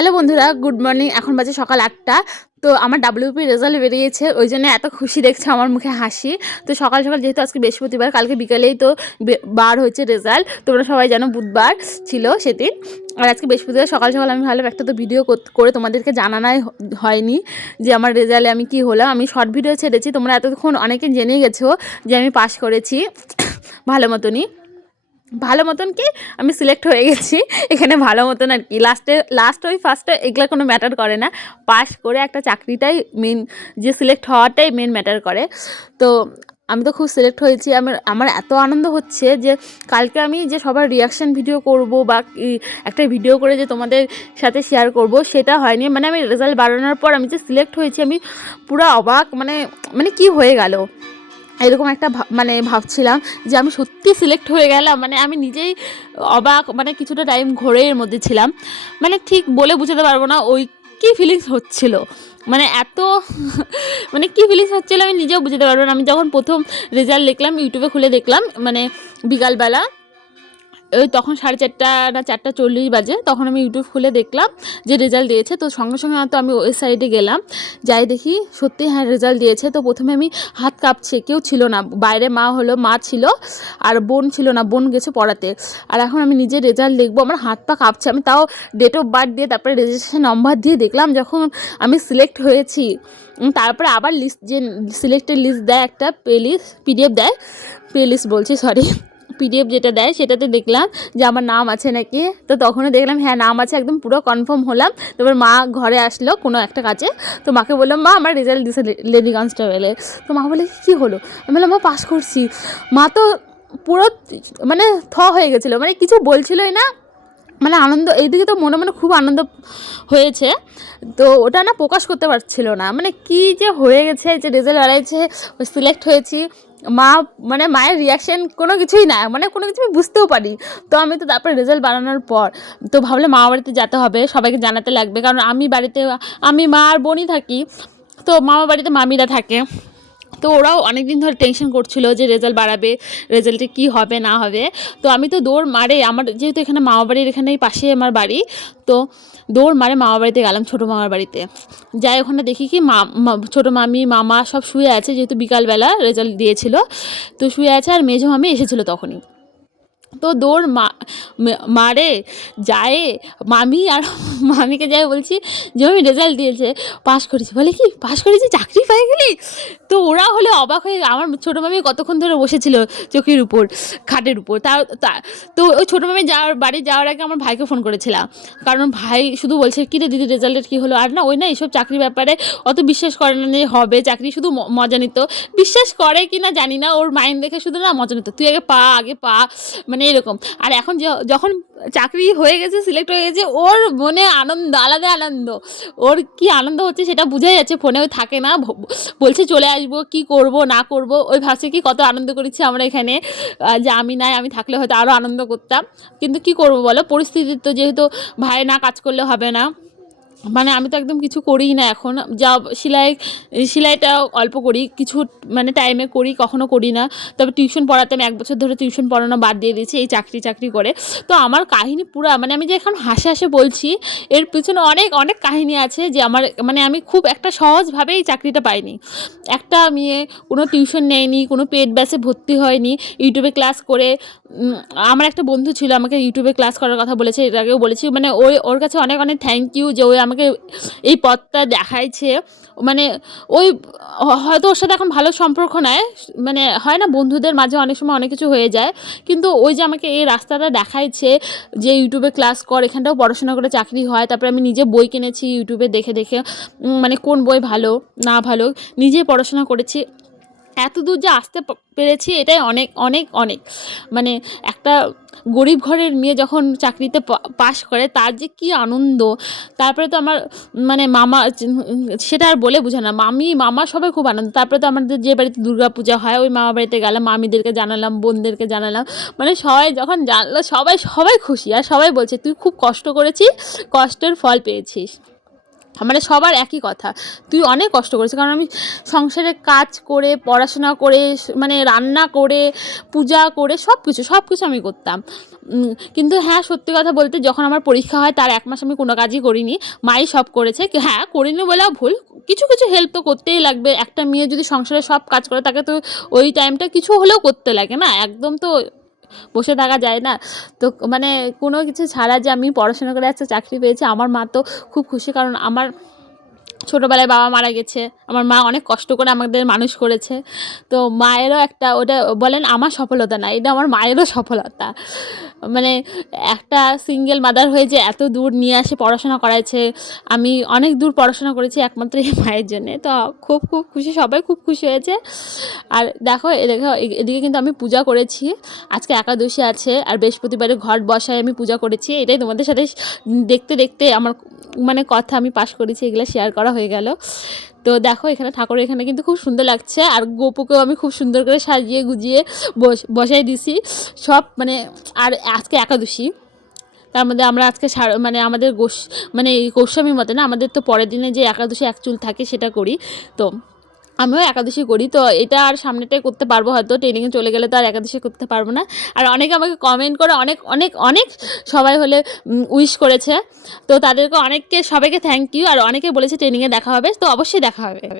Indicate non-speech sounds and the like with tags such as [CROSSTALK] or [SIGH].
Hello বন্ধুরা, good morning. এখন বাজে সকাল আটটা। তো আমার ডাব্লিউপি রেজাল্ট বেরিয়েছে, ওই জন্য এত খুশি দেখছে আমার মুখে হাসি। তো সকাল সকাল যেহেতু আজকে বৃহস্পতিবার, কালকে বিকালেই তো বার হয়েছে রেজাল্ট তোমরা সবাই জানো বুধবার ছিল সেদিন। আর আজকে বৃহস্পতিবার সকাল সকাল আমি ভালো একটা তো ভিডিও করে তোমাদেরকে জানানোই হয়নি যে আমার রেজাল্টে আমি কি হলাম। আমি শর্ট ভিডিও ছেড়েছি, তোমরা এতক্ষণ অনেকে জেনে গেছো যে আমি পাশ করেছি। ভালো মতনই। ভালো মতন কি আমি সিলেক্ট হয়ে গেছি। এখানে ভালো মতন আর কি। লাস্টে লাস্ট ওই ফার্স্টে এগুলো কোনো ম্যাটার করে না। পাস করে একটা চাকরিটাই মেন যে সিলেক্ট হওয়াটাই মেন ম্যাটার করে। তো আমি তো খুব সিলেক্ট হয়েছি। আমার আমার এত আনন্দ হচ্ছে যে কালকে আমি যে সবার রিয়াকশান ভিডিও করব বা একটা ভিডিও করে যে তোমাদের সাথে শেয়ার করব, সেটা হয়নি। মানে আমি রেজাল্ট বাড়ানোর পর আমি যে সিলেক্ট হয়েছি, আমি পুরো অবাক মানে মানে কি হয়ে গেল? এরকম একটা মানে ভাবছিলাম যে আমি সত্যি সিলেক্ট হয়ে গেলাম মানে আমি নিজেই অবাক মানে কিছুটা টাইম ঘোরে এর মধ্যে ছিলাম। মানে ঠিক বলে বুঝাতে পারব না ওই কী ফিলিংস হচ্ছিল। মানে এত মানে কী ফিলিংস হচ্ছিল আমি নিজেও বুঝতে পারব না। আমি যখন প্রথম রেজাল্ট দেখলাম ইউটিউবে খুলে দেখলাম মানে বিকালবেলা ওই তখন সাড়ে চারটা না চারটা চল্লিশ বাজে, তখন আমি ইউটিউব খুলে দেখলাম যে রেজাল্ট দিয়েছে। তো সঙ্গে সঙ্গে তো আমি ওই সাইডে গেলাম, যাই দেখি সত্যি হ্যাঁ রেজাল্ট দিয়েছে। তো প্রথমে আমি হাত কাঁপছে, কেউ ছিল না, বাইরে মা হলো, মা ছিল আর বোন ছিল না, বোন গেছে পড়াতে। আর এখন আমি নিজে রেজাল্ট দেখব, আমার হাত পা কাঁপছে, আমি তাও ডেট অফ বার্থ দিয়ে তারপরে রেজিস্ট্রেশন নম্বর দিয়ে দেখলাম যখন আমি সিলেক্ট হয়েছি। তারপরে আবার লিস্ট যে সিলেক্টেড লিস্ট দেয় একটা পে লিস্ট পিডিএফ দেয় পে লিস্ট বলছি সরি পিডিএফ যেটা দেয়, সেটাতে দেখলাম যে আমার নাম আছে নাকি। তো তখনও দেখলাম হ্যাঁ নাম আছে, একদম পুরো কনফার্ম হলাম। তারপর মা ঘরে আসলো কোনো একটা কাজে। তো মাকে বললাম, মা, আমার রেজাল্ট দিছে লেডি কনস্টেবলের তো মা বলে, কী হলো? আমি বললাম, মা পাস করছি। মা তো পুরো মানে থ হয়ে গেছিল মানে কিছু বলছিলই না। মানে আনন্দ, এইদিকে তো মনে মনে খুব আনন্দ হয়েছে। তো ওটা না প্রকাশ করতে পারছিল না। মানে কি যে হয়ে গেছে, যে রেজাল্ট বাড়াইছে সিলেক্ট হয়েছি। মা মানে মায়ের রিয়াকশান কোনো কিছুই না মানে কোনো কিছু আমি বুঝতেও পারি তো আমি তো তারপরে রেজাল্ট বানানোর পর, তো ভাবলে মা বাড়িতে যেতে হবে, সবাইকে জানাতে লাগবে। কারণ আমি বাড়িতে, আমি মা আর বোনই থাকি, তো মামা বাড়িতে মামিরা থাকে। তো ওরাও অনেক দিন ধরে টেনশন করছিল যে রেজাল্ট বাড়াবে রেজাল্টে কি হবে, না হবে। তো আমি তো দৌড় মারে, আমার যেহেতু এখানে মামা বাড়ির এখানেই পাশে আমার বাড়ি, তো দৌড় মারে মামা বাড়িতে গেলাম ছোটো মামার বাড়িতে। যাই ওখানে দেখি কি মা ছোটো মামি, মামা সব শুয়ে আছে, যেহেতু বিকালবেলা রেজাল্ট দিয়েছিল। তো শুয়ে আছে আর মেঝো মামি এসেছিল তখনই। তো দৌড় মা মারে, যায়, মামি আর [LAUGHS] মামিকে যায় বলছি যে আমি রেজাল্ট দিয়েছে পাশ করেছি। বলে কি পাশ করেছি? চাকরি পেয়ে গেলি? তো ওরা হলে অবাক হয়ে, আমার ছোটো মামি কতক্ষণ ধরে বসেছিল চোখের উপর, খাটের উপর। তা- তো ওই ছোটো মামি যাওয়ার, বাড়ি যাওয়ার আগে আমার ভাইকে ফোন করেছিলাম। কারণ ভাই শুধু বলছে, কী রে দিদি রেজাল্টের কী হলো? আর না, ওই না, এইসব চাকরির ব্যাপারে অত বিশ্বাস করে না যে হবে, চাকরি শুধু মজা নিত। বিশ্বাস করে কি না জানি না, ওর মাইন্ড দেখে শুধু না মজা নিত। তুই আগে পা আগে পা। মানে এরকম। আর এখন যখন চাকরি হয়ে গেছে সিলেক্ট হয়ে গেছে, ওর মনে আনন্দ, আলাদা আনন্দ। ওর কি আনন্দ হচ্ছে সেটা বোঝাই যাচ্ছে ফোনেও থাকে না বলছে চলে আসব, কি করব, না করব, ওই ভাবছে কি কত আনন্দ করেছি আমরা এখানে। যে আমি নাই, আমি থাকলে হয়তো আরও আনন্দ করতাম। কিন্তু কি করব বলো, পরিস্থিতি তো যেহেতু ভাই না কাজ করলে হবে না। মানে আমি তো একদম কিছু করিই না এখন। যা সেলাই, সেলাইটা অল্প করি, কিছু মানে টাইমে করি, কখনো করি না। তবে টিউশন পড়াতে আমি এক বছর ধরে টিউশন পড়ানো বাদ দিয়ে দিয়েছি, এই চাকরি চাকরি করে। তো আমার কাহিনী পুরা মানে আমি যে এখন হাসে হাসে বলছি, এর পিছনে অনেক অনেক কাহিনী আছে যে আমার মানে আমি খুব একটা সহজভাবে এই চাকরিটা পাইনি। একটা মেয়ে, কোনো টিউশন নেয়নি, কোনো পেট ব্যাসে ভর্তি হয়নি ইউটিউবে ক্লাস করে আমার একটা বন্ধু ছিল, আমাকে ইউটিউবে ক্লাস করার কথা বলেছে, এর আগেও বলেছি মানে ওই, ওর কাছে অনেক অনেক থ্যাংক ইউ যে ওই আমাকে এই পথটা দেখাইছে। মানে ওই হয়তো ওর সাথে এখন ভালো সম্পর্ক নেয় মানে হয় না বন্ধুদের মাঝে অনেক সময় অনেক কিছু হয়ে যায়, কিন্তু ওই যে আমাকে এই রাস্তাটা দেখাইছে যে ইউটিউবে ক্লাস কর, এখানটাও পড়াশোনা করে চাকরি হয়, তারপরে আমি নিজে বই কিনেছি ইউটিউবে দেখে দেখে মানে কোন বই ভালো, না ভালো, নিজে পড়াশোনা করেছি। এত দূর যে আসতে পেরেছি এটাই অনেক অনেক অনেক। মানে একটা গরিব ঘরের মেয়ে যখন চাকরিতে পাশ করে তার যে কি আনন্দ। তারপরে তো আমার মানে মামা সেটা আর বলে বোঝে না। মামি, মামা সবাই খুব আনন্দ। তারপরে তো আমাদের যে বাড়িতে দুর্গা পূজা হয়, ওই মামা বাড়িতে গেলাম, মামিদেরকে জানালাম, বোনদেরকে জানালাম। মানে সবাই যখন জানলো, সবাই সবাই খুশি। আর সবাই বলছে, তুই খুব কষ্ট করেছিস, কষ্টের ফল পেয়েছিস। মানে সবার একই কথা। তুই অনেক কষ্ট করেছিস, কারণ আমি সংসারে কাজ করে, পড়াশোনা করে মানে রান্না করে, পূজা করে সব কিছু সব কিছু আমি করতাম। কিন্তু হ্যাঁ সত্যি কথা বলতে যখন আমার পরীক্ষা হয়, তার এক মাস আমি কোনো কাজই করিনি। মাই সব করেছে হ্যাঁ করিনি বলেও ভুল। কিছু কিছু হেল্প তো করতেই লাগবে। একটা মেয়ে যদি সংসারে সব কাজ করে, তাকে তো ওই টাইমটা কিছু হলেও করতে লাগে না। একদম তো বসে থাকা যায় না। তো মানে কোনো কিছু ছাড়া যে আমি পড়াশোনা করে একটা চাকরি পেয়েছি, আমার মা তো খুব খুশি। কারণ আমার ছোটোবেলায় বাবা মারা গেছে। আমার মা অনেক কষ্ট করে আমাদের মানুষ করেছে। তো মায়েরও একটা ওটা বলেন আমার সফলতা না, এটা আমার মায়েরও সফলতা। মানে একটা সিঙ্গেল মাদার হয়ে যে এত দূর নিয়ে আসে পড়াশোনা করাইছে, আমি অনেক দূর পড়াশোনা করেছি একমাত্র এই মায়ের জন্যে। তো খুব খুব খুশি, সবাই খুব খুশি হয়েছে। আর দেখো দেখো এদিকে কিন্তু আমি পূজা করেছি। আজকে একাদশী আছে আর বৃহস্পতিবারে ঘট বসায় আমি পূজা করেছি। এটাই তোমাদের সাথে দেখতে দেখতে আমার মানে কথা আমি পাশ করেছি, এগুলো শেয়ার করা হয়ে গেল। তো দেখো এখানে ঠাকুর এখানে কিন্তু খুব সুন্দর লাগছে। আর গোপুকেও আমি খুব সুন্দর করে সাজিয়ে গুজিয়ে বস বসাই দিছি। সব মানে আর আজকে একাদশী। তার মধ্যে আমরা আজকে মানে আমাদের গোস মানে গোস্বামীর মতে না, আমাদের তো পরের দিনে যে একাদশী এক চুল থাকে সেটা করি। তো আমিও একাদশী করি, তো এটা আর সামনেটাই করতে পারব হয়তো ট্রেনিংয়ে চলে গেলে তো আর একাদশী করতে পারব না। আর অনেকে আমাকে কমেন্ট করে, অনেক অনেক অনেক সবাই হলে উইশ করেছে। তো তাদেরকে অনেককে, সবাইকে থ্যাংক ইউ আর অনেকে বলেছে ট্রেনিংয়ে দেখা হবে, তো অবশ্যই দেখা হবে।